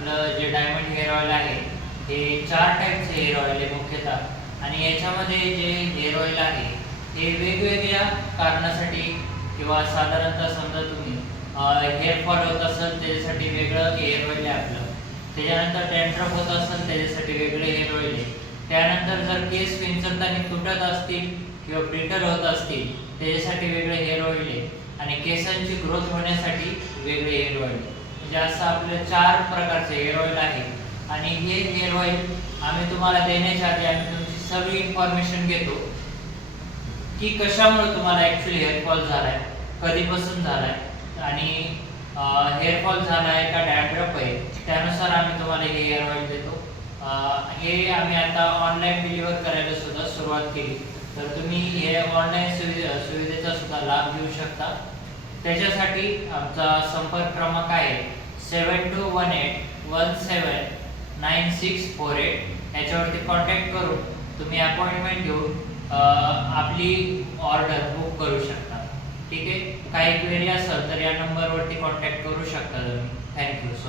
आपलं जे diamond hair oil आहे हे 4 टाईपचे हेअर ऑइल आहे मुख्यतः, आणि याच्यामध्ये जे हेअर ऑइल आहे हे वेगवेगळ्या कारणासाठी किंवा साधारणतः समजा तुम्ही हेअर फॉल होत असेल त्याच्यासाठी वेगळं हेअर ऑइल आहे आपलं, त्याच्यानंतर डॅन्ड्रफ होत असेल त्याच्यासाठी वेगळे हेअर ऑइल आहे, त्यानंतर जर केस विंचरताना तुटत असतील किंवा ब्रिटल होत असतील त्याच्यासाठी वेगळे हेअर ऑइल आहे, आणि केसांची ग्रोथ होण्यासाठी वेगळे हेअर ऑइल. म्हणजे असं आपले 4 प्रकारचे हेअर ऑइल आहे. आणि हे हेअर ऑइल आम्ही तुम्हाला देण्याच्या आधी आम्ही तुमची सगळी इन्फॉर्मेशन घेतो की कशामुळे तुम्हाला ॲक्च्युली हेअरफॉल झाला आहे, कधीपासून झाला आहे, आणि हेअरफॉल झाला आहे का डॅन्ड्रफ आहे, त्यानुसार आम्ही तुम्हाला हे हेअर ऑइल देतो. हे आम्ही आता ऑनलाईन डिलिव्हर करायला सुद्धा सुरुवात केली, तर तुम्ही हे ऑनलाईन सुविधेचा सुद्धा लाभ घेऊ शकता. त्याच्यासाठी आमचा संपर्क क्रमांक आहे 7218179648. याच्यावरती कॉन्टॅक्ट करून तुम्ही अपॉइंटमेंट घेऊन आपली ऑर्डर बुक करू शकता. ठीक आहे, काही क्वेरी असेल तर या नंबरवरती कॉन्टॅक्ट करू शकता तुम्ही. Thank you so